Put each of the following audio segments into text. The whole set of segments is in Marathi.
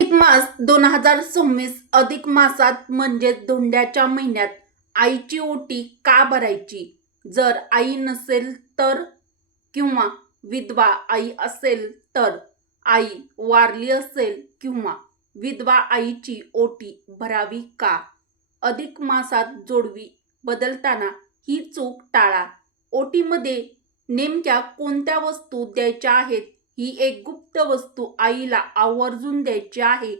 अधिक मास 2026 अधिक मासात म्हणजेच धोंड्याच्या महिन्यात आईची ओटी का भरायची? जर आई नसेल तर किंवा विधवा आई असेल तर, आई वारली असेल किंवा विधवा आईची ओटी भरावी का? अधिक मासात जोडवी बदलताना ही चूक टाळा. ओटीमध्ये नेमक्या कोणत्या वस्तू द्यायच्या आहेत? ही एक गुप्त वस्तू आईला आवर्जून द्यायची आहे.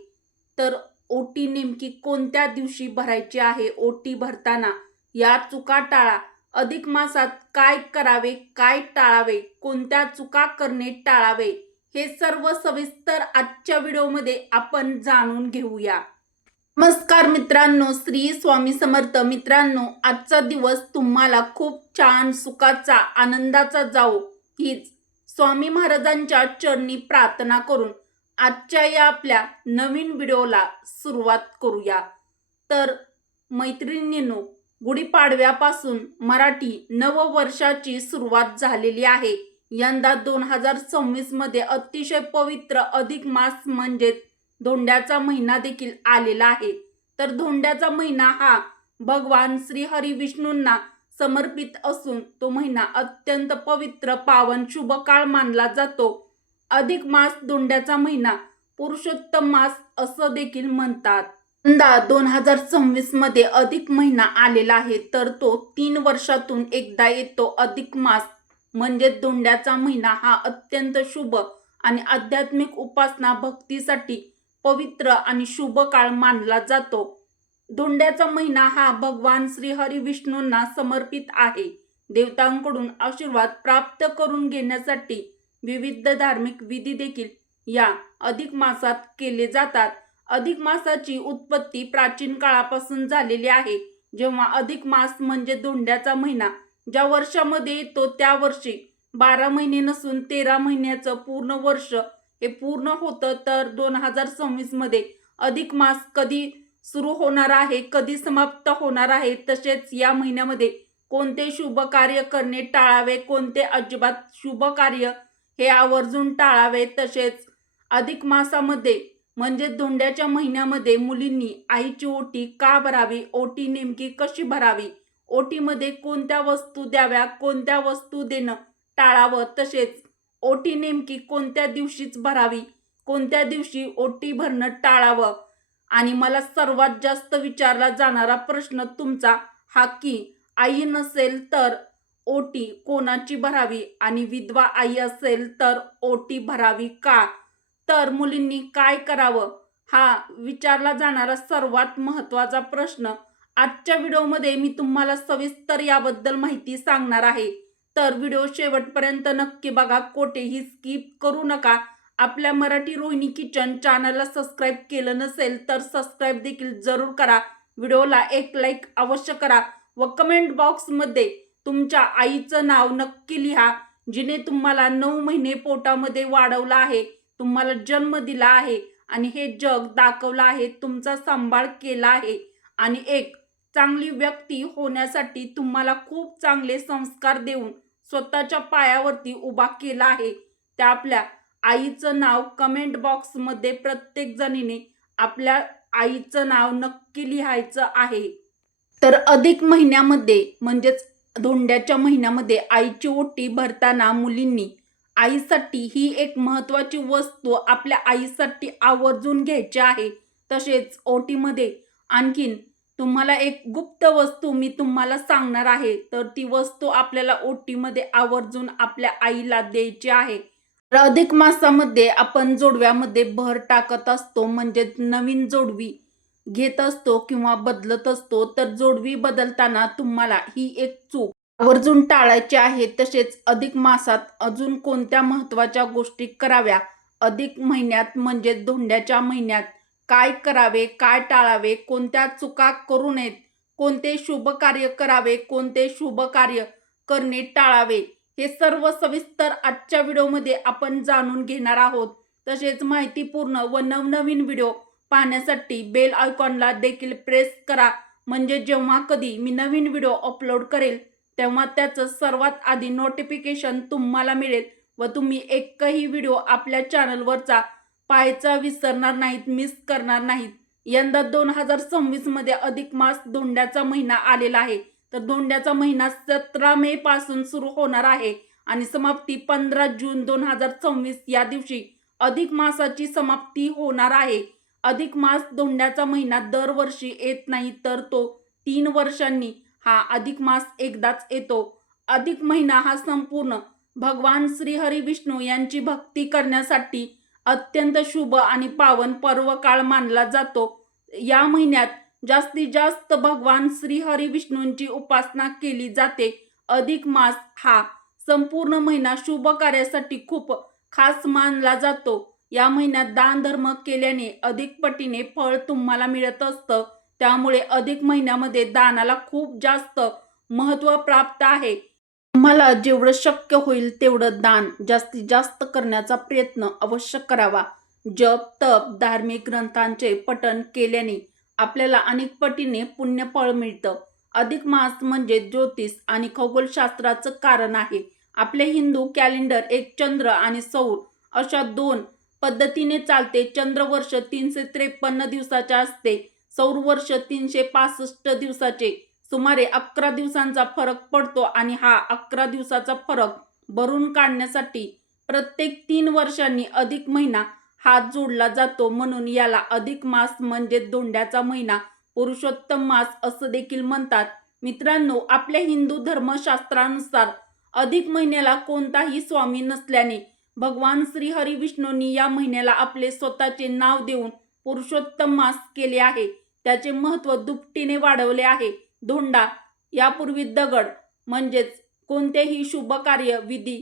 तर ओटी नेमकी कोणत्या दिवशी भरायची आहे? ओटी भरताना या चुका टाळा. अधिक मासात काय करावे, काय टाळावे, कोणत्या चुका करणे टाळावे, हे सर्व सविस्तर आजच्या व्हिडिओमध्ये आपण जाणून घेऊया. नमस्कार मित्रांनो, श्री स्वामी समर्थ. मित्रांनो, आजचा दिवस तुम्हाला खूप छान, सुखाचा, आनंदाचा जाओ हीच स्वामी महाराजांच्या चरणी प्रार्थना करून आजच्या या आपल्या नवीन व्हिडिओला सुरुवात करूया. तर मैत्रिणींनो, गुढीपाडव्यापासून मराठी नववर्षाची सुरुवात झालेली आहे. यंदा 2026 मध्ये अतिशय पवित्र अधिक मास म्हणजेच धोंड्याचा महिना देखील आलेला आहे. तर धोंड्याचा महिना हा भगवान श्री हरी विष्णूंना समर्पित असून तो महिना अत्यंत पवित्र, पावन, शुभ काळ मानला जातो. अधिक मास धोंड्याचा महिना पुरुषोत्तम मास असं देखील म्हणतात. यंदा 2026 मध्ये अधिक महिना आलेला आहे. तर तो 3 वर्षातून एकदा येतो. अधिक मास म्हणजे धोंड्याचा महिना हा अत्यंत शुभ आणि आध्यात्मिक उपासना, भक्तीसाठी पवित्र आणि शुभ काळ मानला जातो. धोंड्याचा महिना हा भगवान श्री हरी विष्णूंना समर्पित आहे. देवतांकडून आशीर्वाद प्राप्त करून घेण्यासाठी विविध धार्मिक विधी देखील या अधिक मासात केले जातात. अधिक मासाची उत्पत्ती प्राचीन काळापासून झालेली आहे. जेव्हा अधिक मास म्हणजे धोंड्याचा महिना ज्या वर्षामध्ये येतो त्या वर्षी 12 महिने नसून 13 महिन्याचं पूर्ण वर्ष हे पूर्ण होतं. तर 2026 मध्ये अधिक मास कधी सुरू होणार आहे, कधी समाप्त होणार आहे, तसेच या महिन्यामध्ये कोणते शुभ कार्य करणे टाळावे, कोणते अजिबात शुभ कार्य हे आवर्जून टाळावे. तसेच अधिक मासामध्ये म्हणजे धोंड्याच्या महिन्यामध्ये मुलींनी आईची ओटी का भरावी, ओटी नेमकी कशी भरावी, ओटीमध्ये कोणत्या वस्तू द्याव्या, कोणत्या वस्तू देणं टाळावं, तसेच ओटी नेमकी कोणत्या दिवशीच भरावी, कोणत्या दिवशी ओटी भरणं टाळावं. आणि मला सर्वात जास्त विचारला जाणारा प्रश्न तुमचा हा की आई नसेल तर ओटी कोणाची भरावी आणि विधवा आई असेल तर ओटी भरावी का? तर मुलींनी काय करावं, हा विचारला जाणारा सर्वात महत्त्वाचा प्रश्न आजच्या व्हिडिओमध्ये मी तुम्हाला सविस्तर याबद्दल माहिती सांगणार आहे. तर व्हिडिओ शेवटपर्यंत नक्की बघा, कोठेही स्किप करू नका. आपल्या मराठी रोहिणी किचन चॅनलला सबस्क्राईब केलं नसेल तर सबस्क्राईब देखील जरूर करा. व्हिडिओला एक लाईक अवश्य करा व कमेंट बॉक्समध्ये तुमच्या आईचं नाव नक्की लिहा, जिने तुम्हाला 9 महिने पोटामध्ये वाढवलं आहे, तुम्हाला जन्म दिला आहे आणि हे जग दाखवलं आहे, तुमचा सांभाळ केला आहे आणि एक चांगली व्यक्ती होण्यासाठी तुम्हाला खूप चांगले संस्कार देऊन स्वतःच्या पायावरती उभा केला आहे. त्या आपल्या आईचं नाव कमेंट बॉक्समध्ये प्रत्येक जणीने आपल्या आईचं नाव नक्की लिहायचं आहे. तर अधिक महिन्यामध्ये म्हणजेच धोंड्याच्या महिन्यामध्ये आईची ओटी भरताना मुलींनी आईसाठी ही एक महत्त्वाची वस्तू आपल्या आईसाठी आवर्जून घ्यायची आहे. तसेच ओटीमध्ये आणखीन तुम्हाला एक गुप्त वस्तू मी तुम्हाला सांगणार आहे. तर ती वस्तू आपल्याला ओटीमध्ये आवर्जून आपल्या आईला द्यायची आहे. तर अधिक मासामध्ये आपण जोडव्यामध्ये भर टाकत असतो, म्हणजे नवीन जोडवी घेत असतो किंवा बदलत असतो. तर जोडवी बदलताना तुम्हाला ही एक चूक आवर्जून टाळायची आहे. तसेच अधिक मासात अजून कोणत्या महत्त्वाच्या गोष्टी कराव्या, अधिक महिन्यात म्हणजे धोंड्याच्या महिन्यात काय करावे, काय टाळावे, कोणत्या चुका करू नयेत, कोणते शुभ कार्य करावे, कोणते शुभ कार्य करणे टाळावे, हे सर्व सविस्तर आजच्या व्हिडिओमध्ये आपण जाणून घेणार आहोत. तसेच माहितीपूर्ण व नवनवीन व्हिडिओ पाहण्यासाठी बेल आयकॉनला देखील प्रेस करा, म्हणजे जेव्हा कधी मी नवीन व्हिडिओ अपलोड करेल तेव्हा त्याचं सर्वात आधी नोटिफिकेशन तुम्हाला मिळेल व तुम्ही एकही व्हिडिओ आपल्या चॅनलवरचा पाहायचा विसरणार नाहीत, मिस करणार नाहीत. यंदा 2026 मध्ये अधिक मास धोंड्याचा महिना आलेला आहे. तर धोंड्याचा महिना 17 मे पासून सुरू होणार आहे आणि समाप्ती 15 जून 2026 या दिवशी अधिक मासाची समाप्ती होणार आहे. अधिक मास धोंड्याचा महिना दरवर्षी येत नाही, तर तो 3 वर्षांनी हा अधिक मास एकदाच येतो. अधिक महिना हा संपूर्ण भगवान श्रीहरी विष्णू यांची भक्ती करण्यासाठी अत्यंत शुभ आणि पावन पर्व काळ मानला जातो. या महिन्यात जास्तीत जास्त भगवान श्रीहरी विष्णूंची उपासना केली जाते. अधिक मास हा संपूर्ण महिना शुभ कार्यासाठी खूप खास मानला जातो. या महिन्यात दान धर्म केल्याने अधिक पटीने फळ तुम्हाला मिळत असतं. त्यामुळे अधिक महिन्यामध्ये दानाला खूप जास्त महत्त्व प्राप्त आहे. तुम्हाला जेवढं शक्य होईल तेवढं दान जास्तीत जास्त करण्याचा प्रयत्न अवश्य करावा. जप, तप, धार्मिक ग्रंथांचे पठण केल्याने आपल्याला अनेक पटीने पुण्यफळ मिळतं. अधिक मास म्हणजे ज्योतिष आणि खगोलशास्त्राचं कारण आहे. आपले हिंदू कॅलेंडर एक चंद्र आणि सौर अशा 2 पद्धतीने चालते. चंद्रवर्ष 353 दिवसाचे असते. सौरवर्ष 365 दिवसाचे. सुमारे 11 दिवसांचा फरक पडतो आणि हा 11 दिवसाचा फरक भरून काढण्यासाठी प्रत्येक 3 वर्षांनी अधिक महिना हात जोडला जातो. म्हणून याला अधिक मास म्हणजे धोंड्याचा महिना, पुरुषोत्तम मास असं देखील म्हणतात. मित्रांनो, आपल्या हिंदू धर्मशास्त्रानुसार अधिक महिन्याला कोणताही स्वामी नसल्याने भगवान श्रीहरी विष्णूंनी या महिन्याला आपले स्वतःचे नाव देऊन पुरुषोत्तम मास केले आहे. त्याचे महत्त्व दुपटीने वाढवले आहे. धोंडा यापूर्वी दगड म्हणजेच कोणतेही शुभ कार्य विधी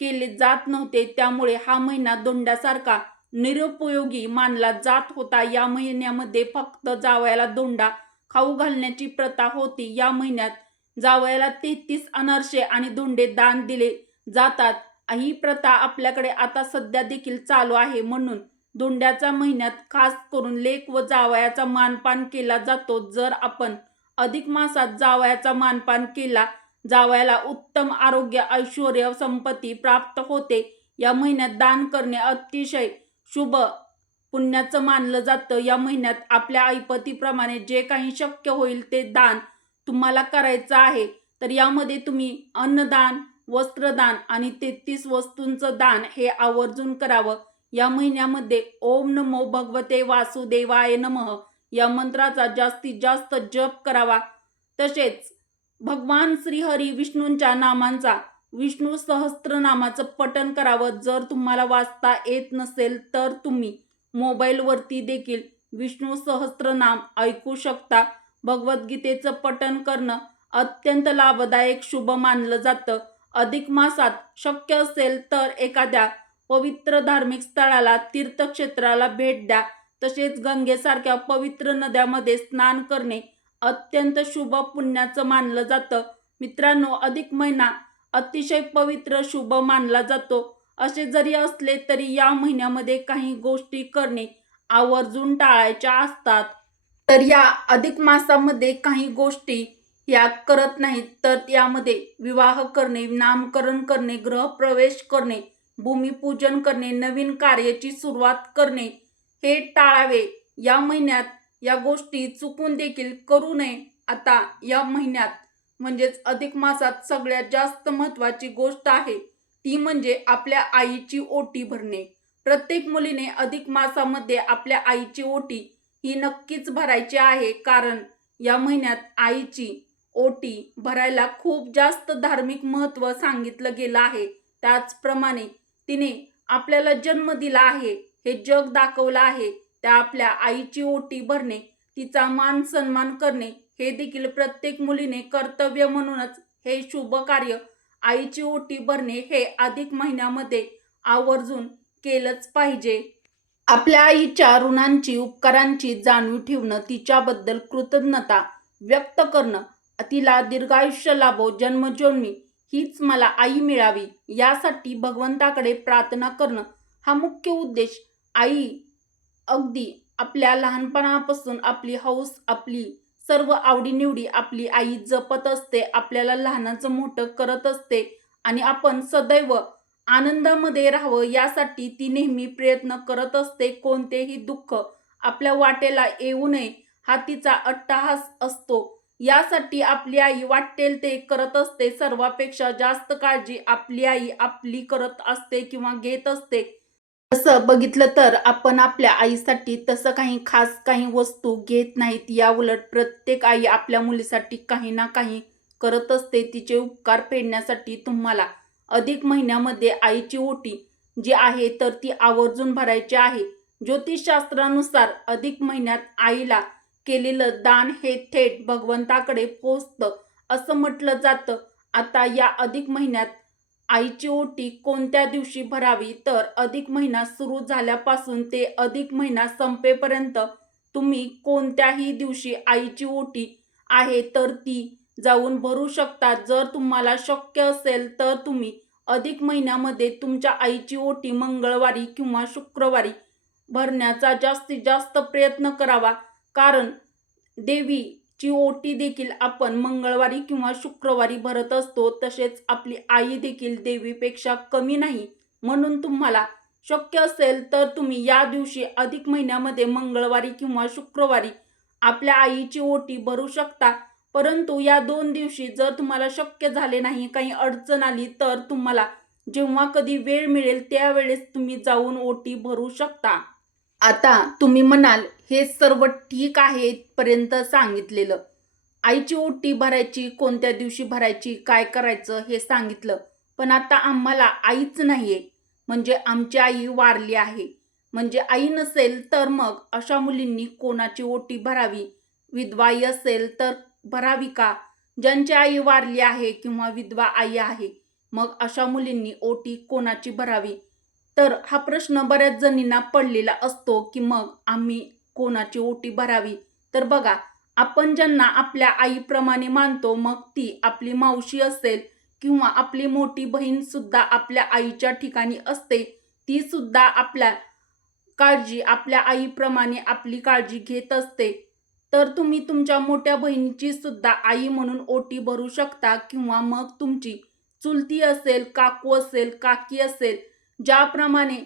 केले जात नव्हते. त्यामुळे हा महिना धोंड्यासारखा निरुपयोगी मानला जात होता. या महिन्यामध्ये फक्त जावयाला धोंडा खाऊ घालण्याची प्रथा होती. या महिन्यात जावयाला 33 अनारसे आणि धोंडे दान दिले जातात. ही प्रथा आपल्याकडे आता सध्या देखील चालू आहे. म्हणून धोंड्याच्या महिन्यात खास करून लेक व जावयाचा मानपान केला जातो. जर आपण अधिक मासात जावयाचा मानपान केला, जावयाला उत्तम आरोग्य, ऐश्वर्य, संपत्ती प्राप्त होते. या महिन्यात दान करणे अतिशय शुभ पुण्याचं मानलं जातं. या महिन्यात आपल्या ऐपतीप्रमाणे जे काही शक्य होईल ते दान तुम्हाला करायचं आहे. तर यामध्ये तुम्ही अन्नदान, वस्त्रदान आणि 33 वस्तूंचं दान हे आवर्जून करावं. या महिन्यामध्ये ओम नमो भगवते वासुदेवाय नमः या मंत्राचा जास्तीत जास्त जप करावा. तसेच भगवान श्रीहरी विष्णूंच्या नामांचा, विष्णू सहस्त्रनामाचं पठण करावं. जर तुम्हाला वाचता येत नसेल तर तुम्ही मोबाईलवरती देखील विष्णू सहस्त्रनाम ऐकू शकता. भगवद्गीतेचं पठण करणं अत्यंत लाभदायक शुभ मानलं जातं. अधिक मासात शक्य असेल तर एखाद्या पवित्र धार्मिक स्थळाला, तीर्थक्षेत्राला भेट द्या. तसेच गंगेसारख्या पवित्र नद्यामध्ये स्नान करणे अत्यंत शुभ पुण्याचं मानलं जातं. मित्रांनो, अधिक महिना अतिशय पवित्र शुभ मानला जातो. असे जरी असले तरी या महिन्यामध्ये काही गोष्टी करणे आवर्जून टाळायच्या असतात. तर या अधिक मासामध्ये काही गोष्टी या करत नाहीत, तर यामध्ये विवाह करणे, नामकरण करणे, गृहप्रवेश करणे, भूमिपूजन करणे, नवीन कार्याची सुरुवात करणे हे टाळावे. या महिन्यात या गोष्टी चुकून देखील करू नये. आता या महिन्यात म्हणजेच अधिक मासात सगळ्यात जास्त महत्त्वाची गोष्ट आहे ती म्हणजे आपल्या आईची ओटी भरणे. प्रत्येक मुलीने अधिक मासामध्ये आपल्या आईची ओटी ही नक्कीच भरायची आहे. कारण या महिन्यात आईची ओटी भरायला खूप जास्त धार्मिक महत्त्व सांगितलं गेलं आहे. त्याचप्रमाणे तिने आपल्याला जन्म दिला आहे, हे जग दाखवलं आहे. त्या आपल्या आईची ओटी भरणे, तिचा मान सन्मान करणे हे देखील प्रत्येक मुलीने कर्तव्य म्हणूनच हे शुभ कार्य आईची ओटी भरणे हे अधिक महिन्यामध्ये आवर्जून केलंच पाहिजे. आपल्या आईच्या ऋणांची, उपकारांची जाणीव ठेवणं, तिच्याबद्दल कृतज्ञता व्यक्त करणं, तिला दीर्घायुष्य लाभो, जन्मजन्मी हीच मला आई मिळावी यासाठी भगवंताकडे प्रार्थना करणं हा मुख्य उद्देश. आई अगदी आपल्या लहानपणापासून आपली हौस, आपली सर्व आवडीनिवडी आपली आई जपत असते. आपल्याला लहानाचं मोठं करत असते आणि आपण सदैव आनंदामध्ये राहावं यासाठी ती नेहमी प्रयत्न करत असते. कोणतेही दुःख आपल्या वाटेला येऊ नये हा तिचा अट्टहास असतो. यासाठी आपली आई वाटेल ते करत असते. सर्वापेक्षा जास्त काळजी आपली आई आपली करत असते किंवा घेत असते. तसं बघितलं तर आपण आपल्या आईसाठी तसं काही खास काही वस्तू घेत नाहीत. याउलट प्रत्येक आई आपल्या मुलीसाठी काही ना काही करत असते. तिचे उपकार फेडण्यासाठी तुम्हाला अधिक महिन्यामध्ये आईची ओटी जी आहे तर ती आवर्जून भरायची आहे. ज्योतिषशास्त्रानुसार अधिक महिन्यात आईला केलेलं दान हे थेट भगवंताकडे पोहोचतं असं म्हटलं जातं. आता या अधिक महिन्यात आईची ओटी कोणत्या दिवशी भरावी तर अधिक महिना सुरू झाल्यापासून ते अधिक महिना संपेपर्यंत तुम्ही कोणत्याही दिवशी आईची ओटी आहे तर ती जाऊन भरू शकता. जर तुम्हाला शक्य असेल तर तुम्ही अधिक महिन्यामध्ये तुमच्या आईची ओटी मंगळवारी किंवा शुक्रवारी भरण्याचा जास्तीत जास्त प्रयत्न करावा. कारण देवीची ओटी देखील आपण मंगळवारी किंवा शुक्रवारी भरत असतो. तसेच आपली आई देखील देवीपेक्षा कमी नाही. म्हणून तुम्हाला शक्य असेल तर तुम्ही या दिवशी अधिक महिन्यामध्ये मंगळवारी किंवा शुक्रवारी आपल्या आईची ओटी भरू शकता. परंतु या 2 दिवशी जर तुम्हाला शक्य झाले नाही, काही अडचण आली तर तुम्हाला जेव्हा कधी वेळ मिळेल त्यावेळेस तुम्ही जाऊन ओटी भरू शकता. आता तुम्ही म्हणाल हे सर्व ठीक आहे इथपर्यंत सांगितलेलं. आईची ओटी भरायची, कोणत्या दिवशी भरायची, काय करायचं हे सांगितलं. पण आता आम्हाला आईच नाहीये, म्हणजे आमची आई वारली आहे. म्हणजे आई नसेल तर मग अशा मुलींनी कोणाची ओटी भरावी? विधवा आई असेल तर भरावी का? ज्यांची आई वारली आहे किंवा विधवा आई आहे, मग अशा मुलींनी ओटी कोणाची भरावी? तर हा प्रश्न बऱ्याच जणींना पडलेला असतो की मग आम्ही कोणाची ओटी भरावी? तर बघा, आपण ज्यांना आपल्या आईप्रमाणे मानतो, मग ती आपली मावशी असेल किंवा आपली मोठी बहीण सुद्धा आपल्या आईच्या ठिकाणी असते. ती सुद्धा आपल्या आपल्या आईप्रमाणे आपली काळजी घेत असते. तर तुम्ही तुमच्या मोठ्या बहिणीची सुद्धा आई म्हणून ओटी भरू शकता किंवा मग तुमची चुलती असेल, काकू असेल, काकी असेल, ज्याप्रमाणे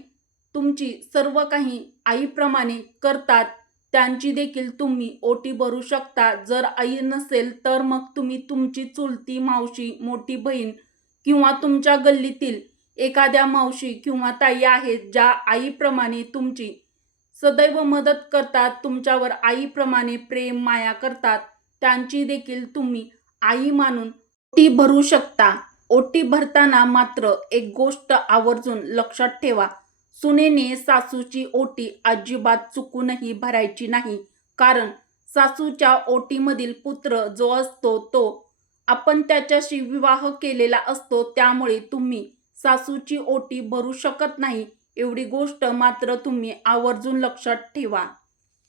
तुमची सर्व काही आईप्रमाणे करतात त्यांची देखील तुम्ही ओटी भरू शकता. जर आई नसेल तर मग तुम्ही तुमची चुलती, मावशी, मोठी बहीण किंवा तुमच्या गल्लीतील एखाद्या मावशी किंवा ताई आहेत ज्या आईप्रमाणे तुमची सदैव मदत करतात, तुमच्यावर आईप्रमाणे प्रेम माया करतात, त्यांची देखील तुम्ही आई मानून ओटी भरू शकता. ओटी भरताना मात्र एक गोष्ट आवर्जून लक्षात ठेवा. सुनेने सासूची ओटी अजिबात चुकूनही भरायची नाही. कारण सासूच्या ओटीमधील पुत्र जो असतो तो आपण त्याच्याशी विवाह केलेला असतो. त्यामुळे तुम्ही सासूची ओटी भरू शकत नाही. एवढी गोष्ट मात्र तुम्ही आवर्जून लक्षात ठेवा.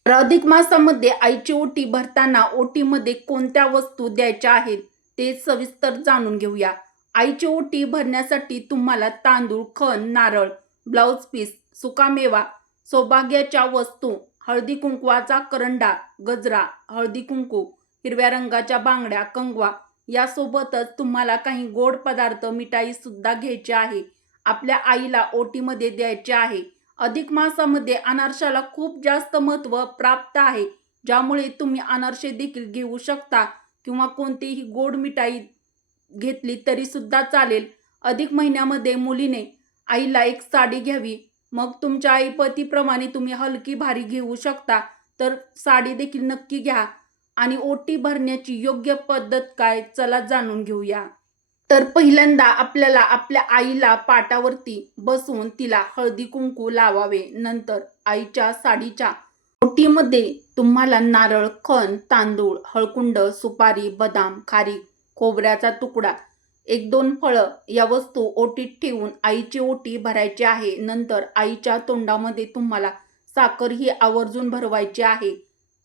तर अधिक मासामध्ये आईची ओटी भरताना ओटीमध्ये कोणत्या वस्तू द्यायच्या आहेत ते सविस्तर जाणून घेऊया. आईची ओटी भरण्यासाठी तुम्हाला तांदूळ, खण, नारळ, ब्लाउज पीस, सुकामेवा, सौभाग्याच्या वस्तू, हळदी कुंकवाचा करंडा, गजरा, हळदी कुंकू, हिरव्या रंगाच्या बांगड्या, कंगवा यासोबतच तुम्हाला काही गोड पदार्थ, मिठाई सुद्धा घ्यायची आहे. आपल्या आईला ओटीमध्ये द्यायचे आहे. अधिक मासामध्ये अनारशाला खूप जास्त महत्त्व प्राप्त आहे. ज्यामुळे तुम्ही अनारसे देखील घेऊ शकता किंवा कोणतीही गोड मिठाई घेतली तरी सुद्धा चालेल. अधिक महिन्यामध्ये मुलीने आईला एक साडी घ्यावी. मग तुमच्या आईपतीप्रमाणे तुम्ही हलकी भारी घेऊ शकता. तर साडी देखील नक्की घ्या. आणि ओटी भरण्याची योग्य पद्धत काय, चला जाणून घेऊया. तर पहिल्यांदा आपल्याला आपल्या आईला पाटावरती बसवून तिला हळदी कुंकू लावावे. नंतर आईच्या साडीच्या ओटीमध्ये तुम्हाला नारळ, खण, तांदूळ, हळकुंड, सुपारी, बदाम, खारीक, खोबऱ्याचा तुकडा, 1-2 फळं या वस्तू ओटीत ठेवून आईची ओटी भरायची आहे. नंतर आईच्या तोंडामध्ये तुम्हाला साखर ही आवर्जून भरवायची आहे.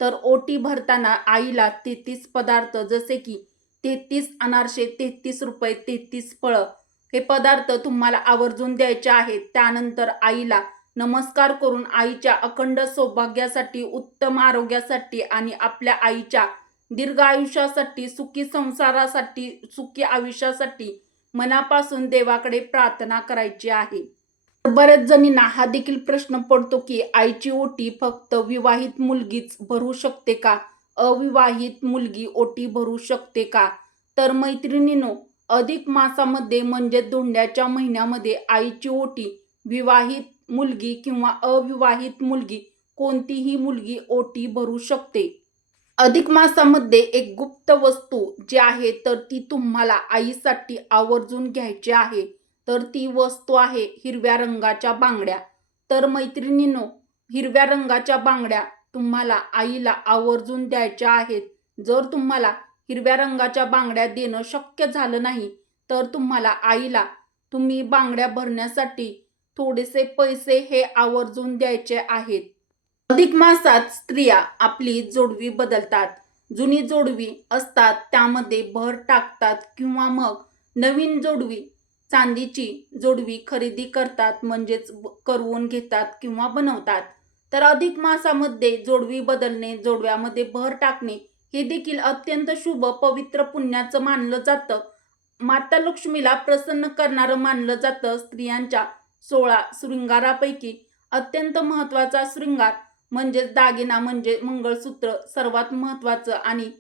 तर ओटी भरताना आईला 33 पदार्थ जसे की 33 अनारसे, 33 रुपये, 33 फळं हे पदार्थ तुम्हाला आवर्जून द्यायचे आहेत. त्यानंतर आईला नमस्कार करून आईच्या अखंड सौभाग्यासाठी, उत्तम आरोग्यासाठी आणि आपल्या आईच्या दीर्घ आयुष्यासाठी, सुखी संसारासाठी, सुखी आयुष्यासाठी मनापासून देवाकडे प्रार्थना करायची आहे. बऱ्याच जणींना हा देखील प्रश्न पडतो की आईची ओटी फक्त विवाहित मुलगीच भरू शकते का? अविवाहित मुलगी ओटी भरू शकते का? तर मैत्रिणींनो, अधिक मासामध्ये म्हणजे धोंड्याच्या महिन्यामध्ये आईची ओटी विवाहित मुलगी किंवा अविवाहित मुलगी कोणतीही मुलगी ओटी भरू शकते. अधिक मासामध्ये एक गुप्त वस्तू जी आहे तर ती तुम्हाला आईसाठी आवर्जून घ्यायची आहे. तर ती वस्तू आहे हिरव्या रंगाच्या बांगड्या. तर मैत्रिणींनो, हिरव्या रंगाच्या बांगड्या तुम्हाला आईला आवर्जून द्यायच्या आहेत. जर तुम्हाला हिरव्या रंगाच्या बांगड्या देणं शक्य झालं नाही तर तुम्हाला आईला तुम्ही बांगड्या भरण्यासाठी थोडेसे पैसे हे आवर्जून द्यायचे आहेत. अधिक मासात स्त्रिया आपली जोडवी बदलतात. जुनी जोडवी असतात त्यामध्ये भर टाकतात किंवा मग नवीन जोडवी, चांदीची जोडवी खरेदी करतात, म्हणजेच करवून घेतात किंवा बनवतात. तर अधिक मासामध्ये जोडवी बदलणे, जोडव्यामध्ये भर टाकणे हे देखील अत्यंत शुभ, पवित्र, पुण्याचं मानलं जातं. माता लक्ष्मीला प्रसन्न करणारं मानलं जातं. स्त्रियांच्या 16 शृंगारापैकी अत्यंत महत्त्वाचा शृंगार म्हणजेच दागिना म्हणजे मंगळसूत्र सर्वात महत्त्वाचं, आणि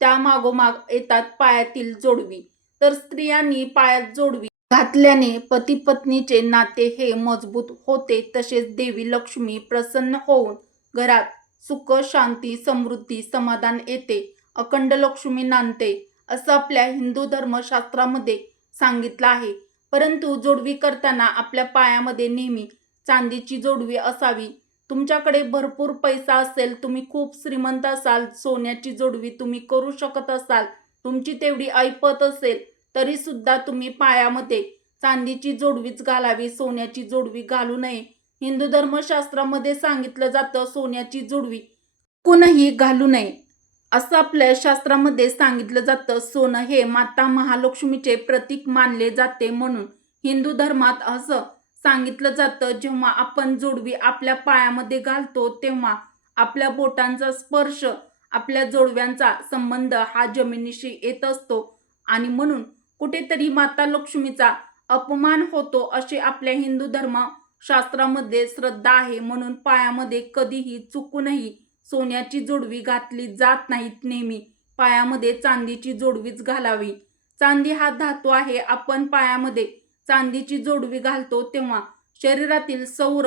त्या मागोमाग येतात पायातील जोडवी. तर स्त्रियांनी पायात जोडवी घातल्याने पती पत्नीचे नाते हे मजबूत होते. तसेच देवी लक्ष्मी प्रसन्न होऊन घरात सुख, शांती, समृद्धी, समाधान येते, अखंड लक्ष्मी नांदते असं आपल्या हिंदू धर्मशास्त्रामध्ये सांगितलं आहे. परंतु जोडवी करताना आपल्या पायामध्ये नेहमी चांदीची जोडवी असावी. तुमच्याकडे भरपूर पैसा असेल, तुम्ही खूप श्रीमंत असाल, सोन्याची जोडवी तुम्ही करू शकत असाल, तुमची तेवढी ऐपत असेल, तरी सुद्धा तुम्ही पायामध्ये चांदीची जोडवीच घालावी, सोन्याची जोडवी घालू नये. हिंदू धर्मशास्त्रामध्ये सांगितलं जातं सोन्याची जोडवी कोणीही घालू नये असं आपल्या शास्त्रामध्ये सांगितलं जातं. सोनं हे माता महालक्ष्मीचे प्रतीक मानले जाते, म्हणून हिंदू धर्मात असं सांगितलं जातं जेव्हा आपण जोडवी आपल्या पायामध्ये घालतो तेव्हा आपल्या बोटांचा स्पर्श, आपल्या जोडव्यांचा संबंध हा जमिनीशी येत असतो आणि म्हणून कुठेतरी माता लक्ष्मीचा अपमान होतो अशी आपल्या हिंदू धर्मशास्त्रामध्ये श्रद्धा आहे. म्हणून पायामध्ये कधीही चुकूनही सोन्याची जोडवी घातली जात नाहीत. नेहमी पायामध्ये चांदीची जोडवीच घालावी. चांदी हा धातू आहे. आपण पायामध्ये चांदीची जोडवी घालतो तेव्हा शरीरातील सौर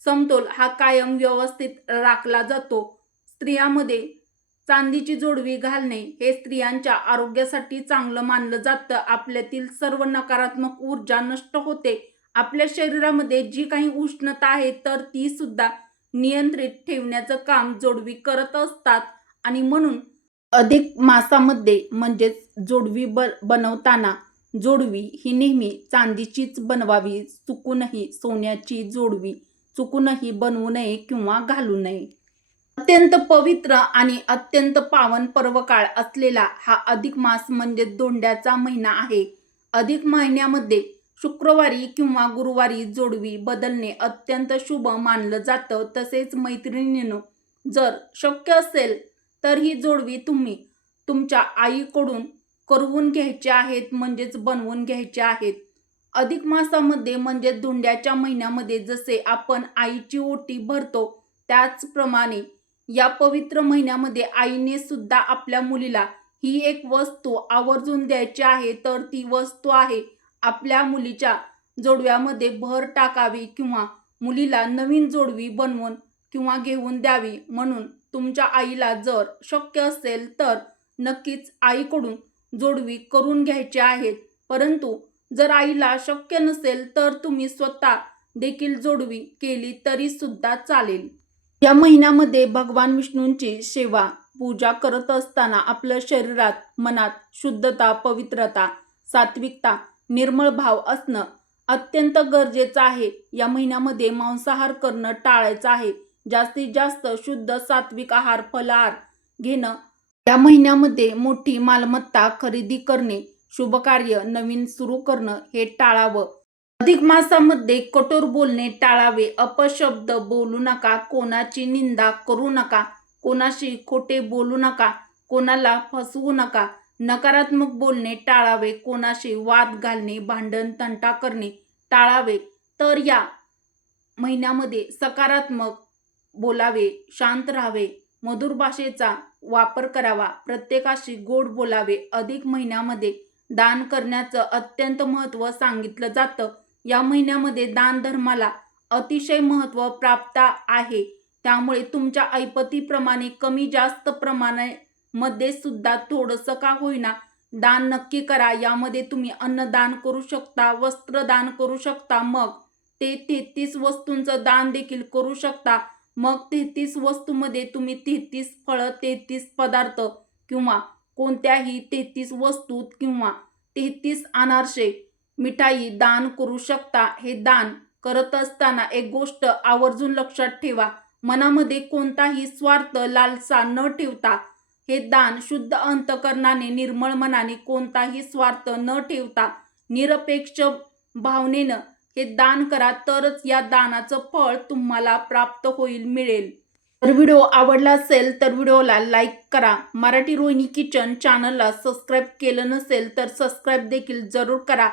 समतोल हा कायम व्यवस्थित राखला जातो. स्त्रियांमध्ये चांदीची जोडवी घालणे हे स्त्रियांच्या आरोग्यासाठी चांगलं मानलं जातं. आपल्यातील सर्व नकारात्मक ऊर्जा नष्ट होते. आपल्या शरीरामध्ये जी काही उष्णता आहे तर ती सुद्धा नियंत्रित ठेवण्याचं काम जोडवी करत असतात. आणि म्हणून अधिक मासामध्ये म्हणजेच जोडवी बनवताना जोडवी ही नेहमी चांदीचीच बनवावी. चुकूनही सोन्याची जोडवी चुकूनही बनवू नये किंवा घालू नये. अत्यंत पवित्र आणि अत्यंत पावन पर्वकाळ असलेला हा अधिक मास म्हणजे धोंड्याचा महिना आहे. अधिक महिन्यामध्ये शुक्रवारी किंवा गुरुवारी जोडवी बदलणे अत्यंत शुभ मानलं जातं. तसेच मैत्रिणींनो, जर शक्य असेल तर ही जोडवी तुम्ही तुमच्या आईकडून करवून घ्यायचे आहेत, म्हणजेच बनवून घ्यायचे आहेत. अधिक मासामध्ये म्हणजे धोंड्याच्या महिन्यामध्ये जसे आपण आईची ओटी भरतो त्याचप्रमाणे या पवित्र महिन्यामध्ये आईने सुद्धा आपल्या मुलीला ही एक वस्तू आवर्जून द्यायची आहे. तर ती वस्तू आहे आपल्या मुलीच्या जोडव्यामध्ये भर टाकावी किंवा मुलीला नवीन जोडवी बनवून किंवा घेऊन द्यावी. म्हणून तुमच्या आईला जर शक्य असेल तर नक्कीच आईकडून जोडवी करून घ्यायची आहेत. परंतु जर आईला शक्य नसेल तर तुम्ही स्वतः देखील जोडवी केली तरी सुद्धा चालेल. या महिन्यामध्ये भगवान विष्णूंची सेवा पूजा करत असताना आपल्या शरीरात, मनात शुद्धता, पवित्रता, सात्विकता, निर्मळ भाव असणं अत्यंत गरजेचं आहे. या महिन्यामध्ये मांसाहार करणं टाळायचं आहे. जास्तीत जास्त शुद्ध सात्विक आहार, फलाहार घेणं. या महिन्यामध्ये मोठी मालमत्ता खरेदी करणे, शुभकार्य नवीन सुरू करणं हे टाळावं. अधिक मासामध्ये कठोर बोलणे टाळावे. अपशब्द बोलू नका, कोणाची निंदा करू नका, कोणाशी खोटे बोलू नका, कोणाला फसवू नका. नकारात्मक बोलणे टाळावे, कोणाशी वाद घालणे, भांडण तंटा करणे टाळावे. तर या महिन्यामध्ये सकारात्मक बोलावे, शांत राहावे, मधुर भाषेचा वापर करावा, प्रत्येकाशी गोड बोलावे. अधिक महिन्यामध्ये दान करण्याचं अत्यंत महत्त्व सांगितलं जातं. या महिन्यामध्ये दान धर्माला अतिशय महत्त्व प्राप्त आहे. त्यामुळे तुमच्या ऐपतीप्रमाणे कमी जास्त प्रमाणामध्ये सुद्धा थोडंसं का होईना दान नक्की करा. यामध्ये तुम्ही अन्नदान करू शकता, वस्त्रदान करू शकता, मग ते 33 वस्तूंचं दान देखील करू शकता. मग 33 वस्तूमध्ये तुम्ही 33 फळं, 33 पदार्थ किंवा कोणत्याही 33 वस्तू किंवा 33 अनारसे, मिठाई दान करू शकता. हे दान करत असताना एक गोष्ट आवर्जून लक्षात ठेवा, मनामध्ये कोणताही स्वार्थ, लालसा न ठेवता हे दान शुद्ध अंतःकरणाने, निर्मळ मनाने, कोणताही स्वार्थ न ठेवता निरपेक्ष भावनेनं हे दान करा. तरच या दानाचं फळ तुम्हाला प्राप्त मिळेल. तर व्हिडिओ आवडला असेल तर व्हिडिओला लाईक करा. मराठी रोहिणी किचन चॅनलला सबस्क्राईब केलं नसेल तर सबस्क्राईब देखील जरूर करा.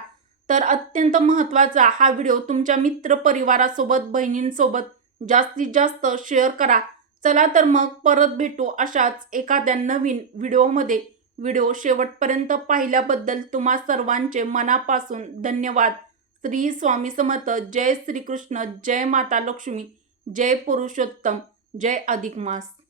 तर अत्यंत महत्त्वाचा हा व्हिडिओ तुमच्या मित्रपरिवारासोबत, बहिणींसोबत जास्तीत जास्त शेअर करा. चला तर मग परत भेटू अशाच एखाद्या नवीन व्हिडिओमध्ये. व्हिडिओ शेवटपर्यंत पाहिल्याबद्दल तुम्हा सर्वांचे मनापासून धन्यवाद. श्री स्वामी समर्थ. जय श्रीकृष्ण, जय माता लक्ष्मी, जय पुरुषोत्तम, जय अधिक मास.